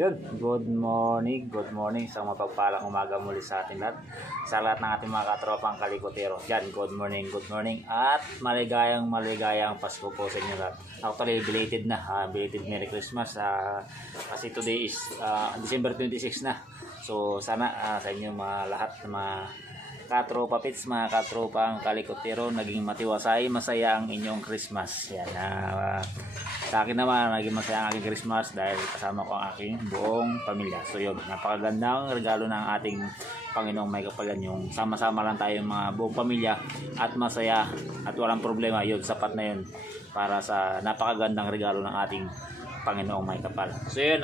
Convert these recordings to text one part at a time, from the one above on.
Yun, good morning sa mapagpalang umaga muli sa ating lahat. Sa lahat ng ating mga katropang kalikotero. Yan, good morning at maligayang Pasko po sa inyo lahat. Actually, belated na, belated Merry Christmas kasi today is December 26 na. So sana sa inyo mga lahat na mga katropa pits, mga katropang kalikotero, naging matiwasay, masaya ang inyong Christmas. Yan, sa akin naman, naging masaya ang aking Christmas dahil kasama ko ang aking buong pamilya. So yun, napakagandang regalo ng ating Panginoong May Kapal yan. Yung sama-sama lang tayo mga buong pamilya at masaya at walang problema. Yun, sapat na yun para sa napakagandang regalo ng ating Panginoong May Kapal. So yun,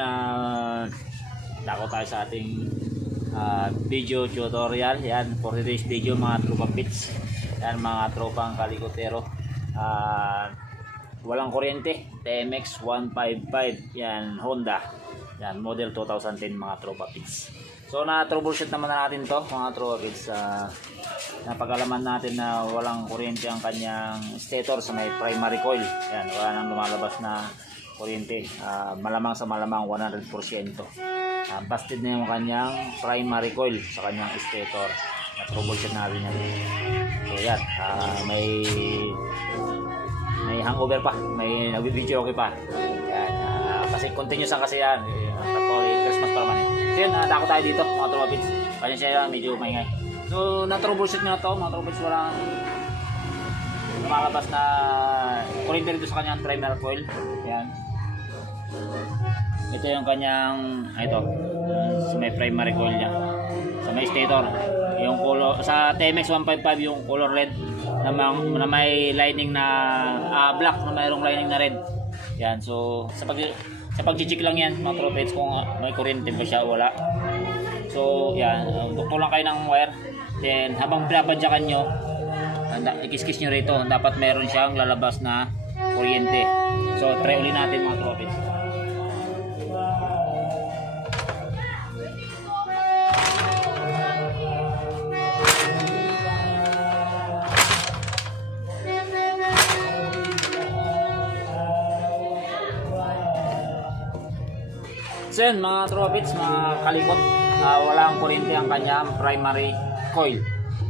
dako tayo sa ating video tutorial. Yan, for today's video mga tropa pits. Yan, mga tropang kalikotero. Walang kuryente, TMX 155, yan, Honda, yan, model 2010 mga tropa pits. So na-troubleshoot naman na natin to mga tropa pits. Napag-alaman natin na walang kuryente ang kanyang stator sa may primary coil. Yan, wala nang lumalabas na kuryente, malamang sa malamang 100%. Busted na yung kanyang primary coil sa kanyang stator. Na-troubleshoot natin yan. So yan, may hangover pa, may nag-video okay pa. Yan, kasi continuous ang kasi yan. Christmas pa naman. So yun, dako tayo dito mga tropa pits. Pasensya yan, medyo maingay. So na-troubleshoot nga to mga tropa pits, walang lumalabas na kuryente dito sa kanyang primary coil. Yan. Ito yung kanyang, ito, sa may primary coil niya. Sa may stator. Yung color, sa TMX 155 yung color red na may lining na black na mayroong lining na red. Yan, so sa pag-check lang yan mga tropets kung may kuryente ba siya o wala. So yan, dukto lang kayo ng wire. Then habang pinapadyakan nyo, ikis-kis nyo rito, dapat meron siyang lalabas na kuryente. So try ulit natin mga tropets. So yun, mga tropits, mga kalikot, walang kuryente ang kanyang primary coil.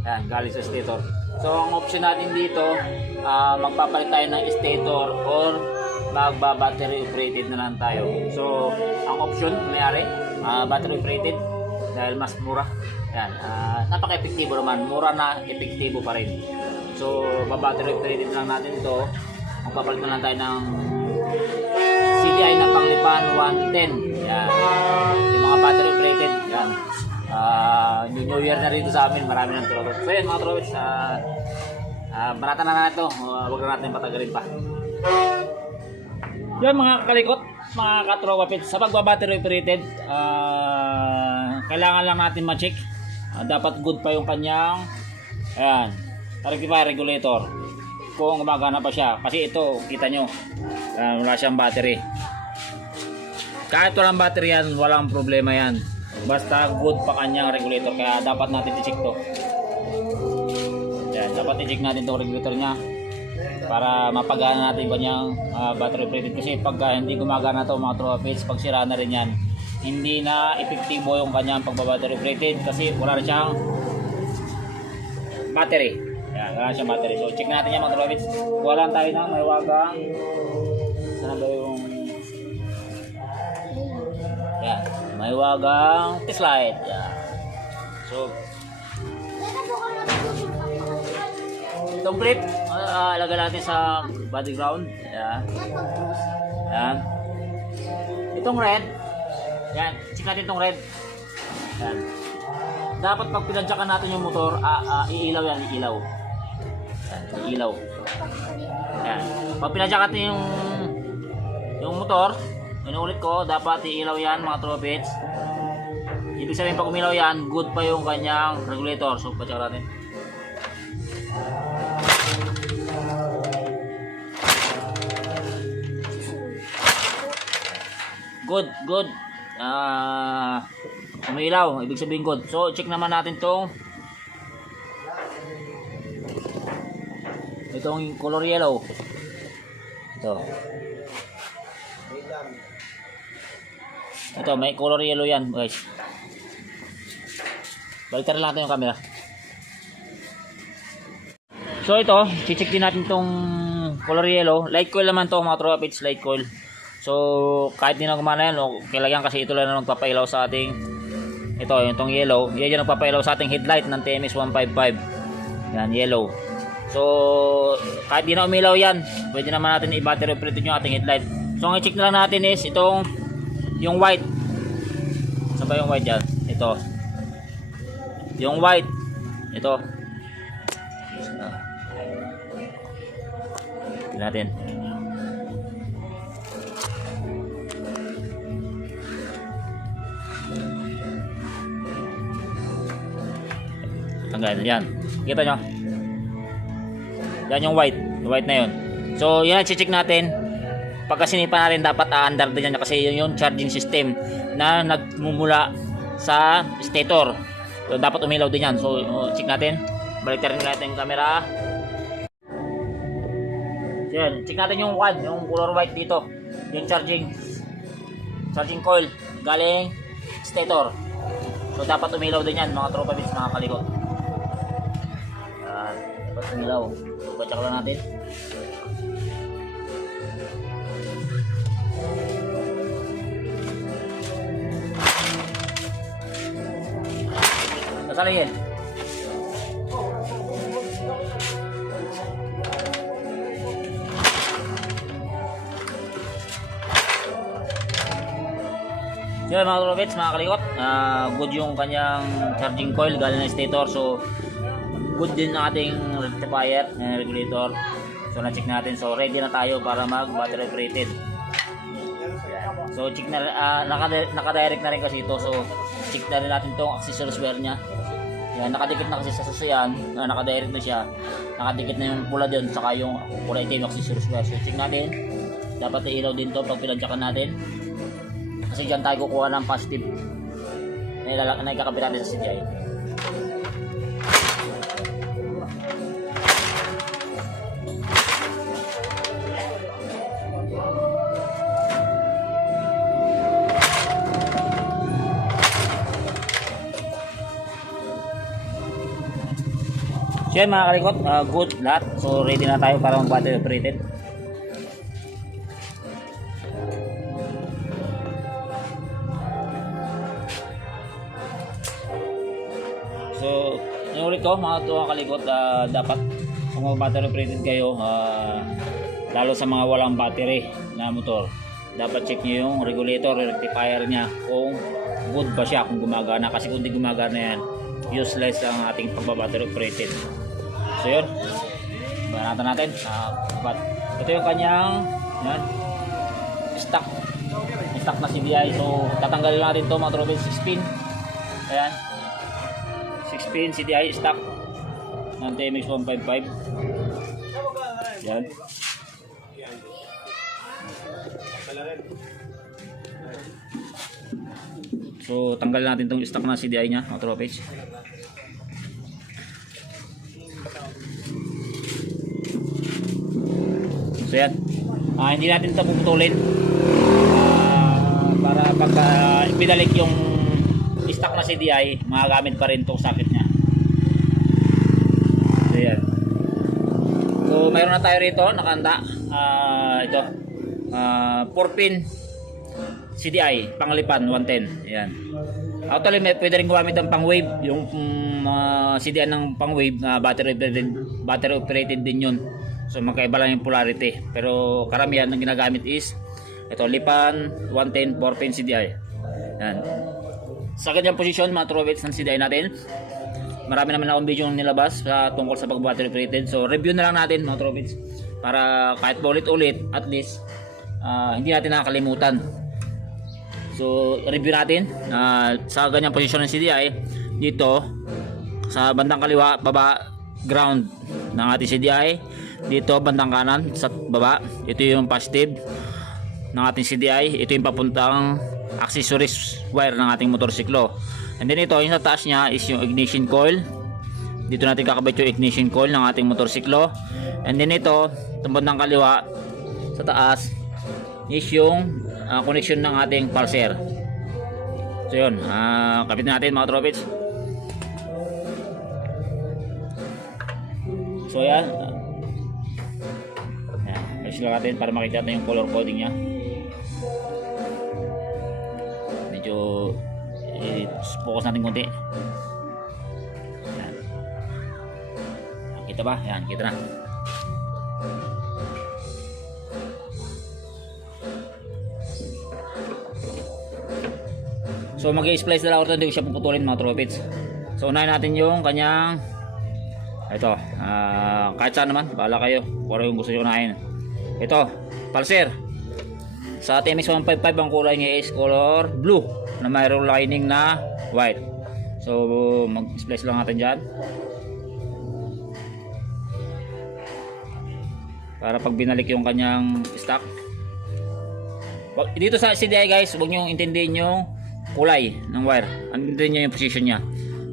Yan, galing sa stator. So ang option natin dito, magpapalit tayo ng stator or magba-battery operated na lang tayo. So ang option, mayari, battery operated dahil mas mura. Yan, napaka-epektibo naman, mura na epektibo pa rin. So battery operated lang natin ito. Magpapalit na lang tayo ng CDI na panglipan 110. Yan. Yung mga battery operated. Yan. New Year na rito sa amin. Marami ng tropes. So yan mga tropes. Barata na na ito. Huwag na natin patagalin pa. Yan mga kalikot. Mga katropes. Sa pagbabattery operated, kailangan lang natin ma-check. Dapat good pa yung kanyang rectifier regulator. Kung gumagana pa siya. Kasi ito, kita nyo. Wala siyang battery. Kahit walang battery yan, walang problema yan. Basta good pa kanyang regulator. Kaya dapat natin i-check to. Yan, dapat i-check natin itong regulator nya para mapagana natin kanyang battery operated. Kasi pag hindi gumagana to mga tropes, pag sira na rin yan, hindi na epektibo yung kanyang pagbabattery operated kasi wala na siyang battery. Yan, wala siyang battery. So check natin yan mga tropes. Wala tayo na may wagang. Sana ba yung yan, may wagang test light. Yan. So itong clip, ilagay natin sa body ground. Yan. Yan. Itong red. Yan, check natin itong red. Yan. Dapat pag pinadyakan natin yung motor, iilaw yan, iilaw. Yan, iilaw. Yan. Pag pinadyakan natin yung motor, inuulit ko, dapat iilaw yan mga tropets. Ibig sabihin pag umilaw yan, good pa yung kanyang regulator. So pacheck natin. Good. Umilaw, ibig sabihin good. So check naman natin itong color yellow. Ito. Ito, may color yellow yan, guys. Baliktad lang natin yung camera. So ito, check din natin tong color yellow. Light coil naman to mga tropa pits, light coil. So kahit di na gumana yan, kailangan kasi ito lang na magpapailaw sa ating itong yellow. Yan yung nagpapailaw sa ating headlight ng TMS 155. Yan, yellow. So kahit di na umilaw yan, pwede naman natin i-battery operated yung ating headlight. So ang i-check na lang natin is itong yung white. Saan ba yung white yan? Ito. Yung white. Ito. Tignan natin. Tanggalin. Yan. Kita nyo? Yan yung white. Yung white na yun. So yan ang check natin. Pagka sinipa natin dapat aandar din yan kasi yun yung charging system na nagmumula sa stator. So dapat umilaw din yan. So check natin. Baliktad rin natin yung camera. Yan, check natin yung color white dito. Yung charging coil galing stator. So dapat umilaw din yan mga tropa bits, mga kalikot. Yan, dapat umilaw. So check lang natin. Nasalingin. Yan mga trobets, mga kalikot, good yung kanyang charging coil galing ng stator. So good din ang ating rectifier and regulator. So na-check natin. So ready na tayo para mag battery operated. So check na, naka-direct na rin kasi ito. So check na rin natin itong accessories wire nya. Yan, nakadikit na kasi sa susuyan, naka-direct na siya. Nakadikit na yung pula doon, saka yung pula itim yung accessories wire. So check natin. Dapat ilaw din to pag pinadyakan natin. Kasi dyan tayo kukuha ng positive na ikakabit natin sa CDI. So yan mga kalikot, good lahat. So ready na tayo para mag-battery operated. So yung ulit ko mga kalikot, dapat kung mag-battery operated kayo, lalo sa mga walang battery na motor, dapat check nyo yung regulator, rectifier nya kung good ba siya, kung gumagana. Kasi kung di gumagana yan, useless ang ating pagbabattery operated. So yun, banatan natin. Ito yung kanyang stock na CDI. So tatanggalin natin ito mga trobel, 6 pin. Ayan, 6 pin CDI stock ng TMS 155. Yan. So tanggalin natin itong stock na CDI nya mga trobel. So yan, hindi natin ito puputulin para pag pinalik yung stock na CDI, magagamit pa rin itong socket nya. So yan. So mayroon na tayo rito nakahanda, ito 4 pin CDI panglipan 110. Yan. Actually pwede rin gumamit ng pang wave, yung CDI ng pang wave na battery operated din yun. So magkaiba lang yung polarity, pero karamihan ng ginagamit is ito, lipan 110 4 pin CDI. Yan. Sa ganyang posisyon mga trobets ng CDI natin, marami naman akong video nilabas tungkol sa pag-battery operated. So review na lang natin mga trobets para kahit ulit-ulit at least hindi natin nakakalimutan. So review natin sa ganyang posisyon ng CDI. Dito sa bandang kaliwa baba, ground ng ating CDI. Dito bandang kanan sa baba, ito yung positive ng ating CDI. Ito yung papuntang accessories wire ng ating motorsiklo. And then ito yung sa taas nya is yung ignition coil. Dito natin kakabit yung ignition coil ng ating motorsiklo. And then ito, itong bandang kaliwa sa taas is yung connection ng ating pulser. So yun, kapit natin mga tropits. So yan. Ayos lang natin para makita natin yung color coding nya. Medyo focus natin konti. Yan. Kita ba? Yan, kita na. So mag-i-splice na lang ako, hindi ko siya puputulin mga tropits. So unahin natin yung kanyang ito, kahit saan naman, bahala kayo kung ano yung gusto nyo unahin. Ito, pulser sa TMX 155, ang kulay niya is color blue na mayroong lining na white. So mag-splice lang natin dyan para pag binalik yung kanyang stock. Dito sa CDI guys, huwag nyo intindihin yung kulay ng wire, intindihin nyo yung position nya.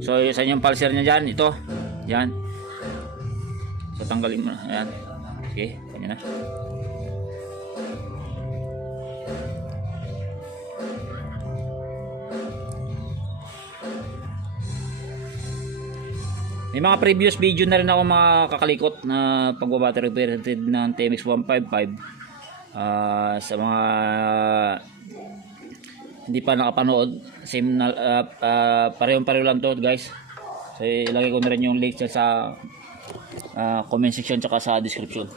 So sa yung pulser nya dyan, ito dyan. So tanggalin mo na, ayan. Okay, kanya na. May mga previous video na rin ako mga kakalikot na pagbabattery operated ng TMX 155. Sa mga hindi pa nakapanood, same na pareho lang to guys. So ilagay ko na rin yung link sa comment section tsaka sa description.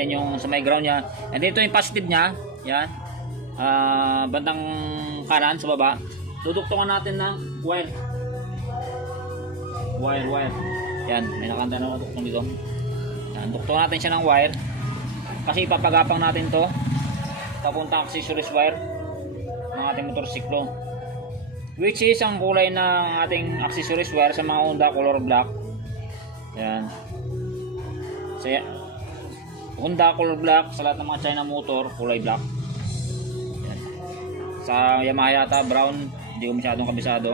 Yan yung sa may ground niya. And dito yung positive niya. Yan. Bandang kanan sa baba. Duduktungan natin ng wire. Wire. Yan. May nakanta na duktong dito. Yan. Duktungan natin siya ng wire. Kasi ipapagapang natin to papunta accessories wire ng ating motorsiklo, which is ang kulay ng ating accessories wire sa mga Honda color black. Yan. So, Honda color black sa lahat ng mga China motor kulay black. Yan. Sa Yamaha yata brown, hindi ko masyadong kabisado.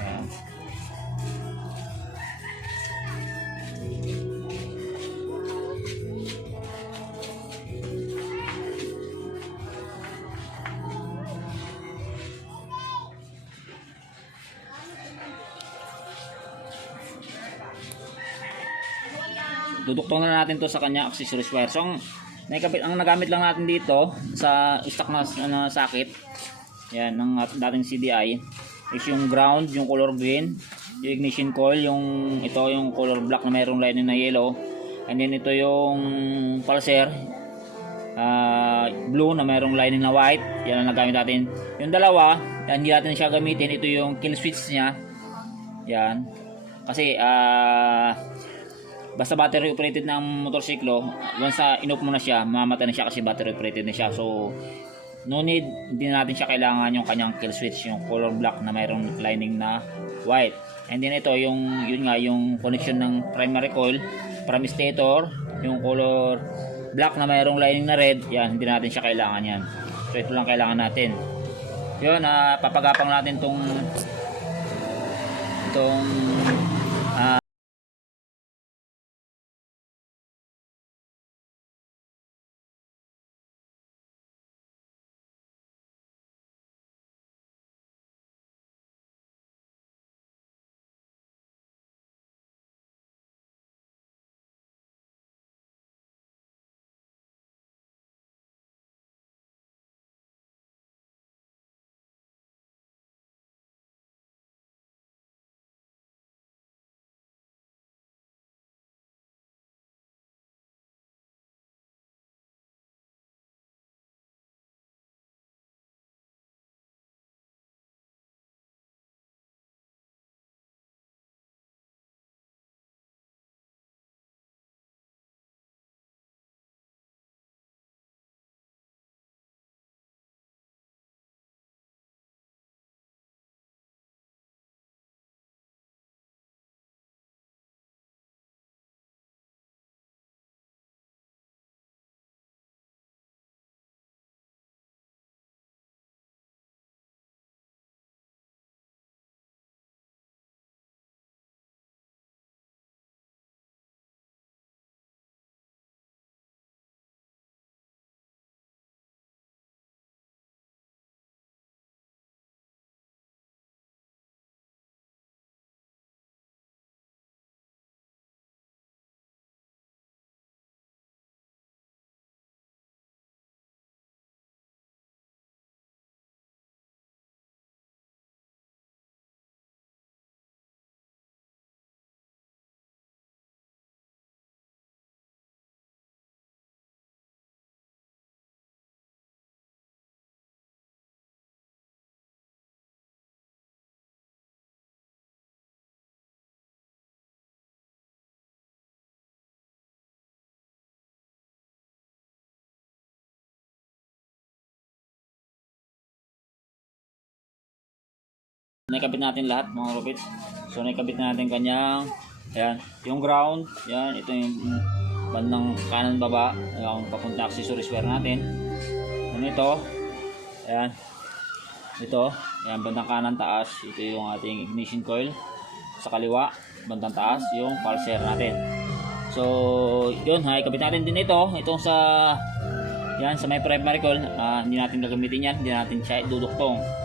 Yan. Duduktungan na natin to sa kanya accessories wire. So ang nagamit lang natin dito sa stock na sakit, yan, ng dating CDI is yung ground, yung color green, yung ignition coil, yung color black na mayroong lining na yellow, and then ito yung pulser blue na mayroong lining na white. Yan ang nagamit natin. Yung dalawa, hindi natin siya gamitin. Ito yung kill switch niya. Yan. Kasi basta battery operated ng motorsiklo, once inoff mo na siya, mamatay na siya kasi battery operated na siya. So no need, hindi na natin siya kailangan yung kanyang kill switch, yung color black na mayroong lining na white. And then ito yung connection ng primary coil from stator, yung color black na mayroong lining na red. Yan, hindi natin siya kailangan yan. So ito lang kailangan natin. Yun, papagapang natin itong naikabit natin lahat mga rupits. So naikabit natin kanyang, ayan, yung ground, yan, ito yung bandang kanan baba, yung papunta accessories wire natin. Ano ito, ayan, ito, ayan, bandang kanan taas, ito yung ating ignition coil. Sa kaliwa, bandang taas, yung pulser natin. So yun, ikabit natin din itong sa, yan, sa may primary coil. Hindi natin gagamitin yan, hindi natin siya iduduktong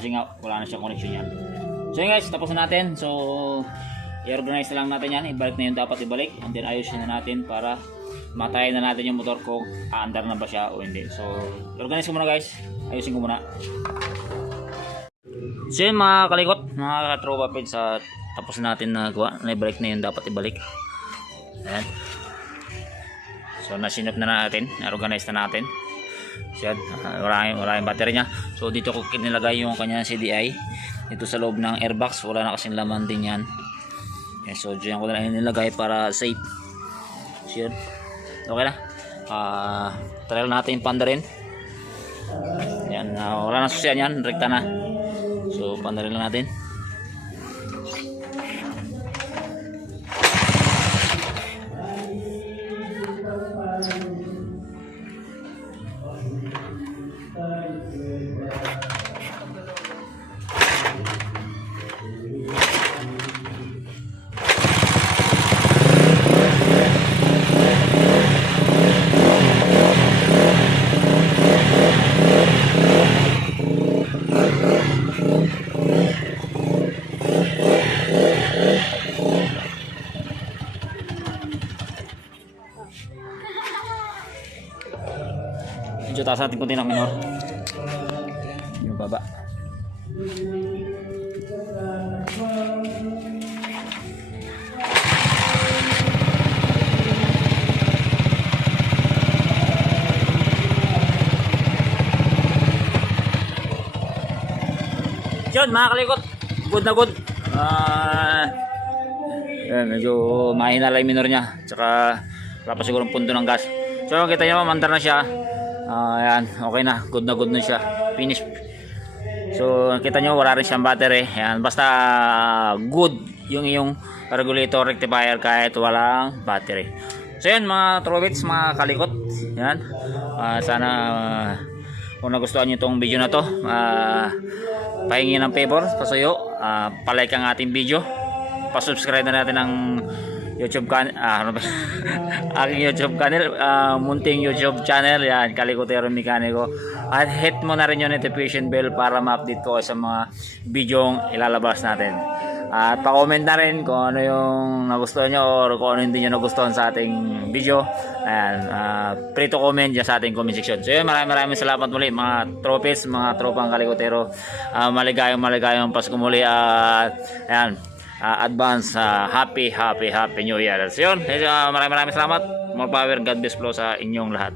kasi nga wala na siyang connection yan. So yun guys, tapos na natin. So i-organize na lang natin yan, ibalik na yung dapat ibalik, and then ayusin na natin para matayin na natin yung motor ko, aandar na ba siya o hindi. So i-organize ko muna guys, ayusin ko muna. So yun mga kalikot, mga katropa page, tapos natin na gawa, na-ibalik na yung dapat ibalik. Ayan. So nasinop na natin, na-organize na natin. So yan, maraming battery niya. So dito ko kinilagay yung kanyang CDI dito sa loob ng airbox, wala na kasing laman din yan. Okay, so dyan ko na lang nilagay para safe. So yun, okay na. Trial natin panda rin. Yan, wala na susian yan, rekta na. So panda rin lang natin. Medyo taas natin kunti ng minor. Yung baba. Yun mga kalikot, good na good. Yan, medyo mahina lang yung minor niya. Tsaka wala pa siguro pundo ng gas. So kita nyo, mandar na siya. Ayan, okay na, good na siya, finish. So kita nyo wala rin siyang battery. Ayan, basta good yung iyong regulator rectifier kahit walang battery. So yun mga trowits, mga kalikot. Ayan, sana kung nagustuhan nyo itong video na to, pahingi ng favor, pasuyo, palike ang ating video, pasubscribe na natin ng YouTube channel, aking YouTube channel, munting YouTube channel, yan, Kalikotero Mekaniko. At hit mo na rin yung notification bell para ma-update ko sa mga videong ilalabas natin. At pa-comment na rin kung ano yung nagustuhan nyo or kung ano hindi nyo nagustuhan sa ating video. Ayan, free to comment dyan sa ating comment section. So yun, maraming salamat muli mga tropes, mga tropang Kalikotero. Maligayang Pasko muli. Ayan, advance happy New Year. So yun, maraming salamat. More power, God bless flow sa inyong lahat.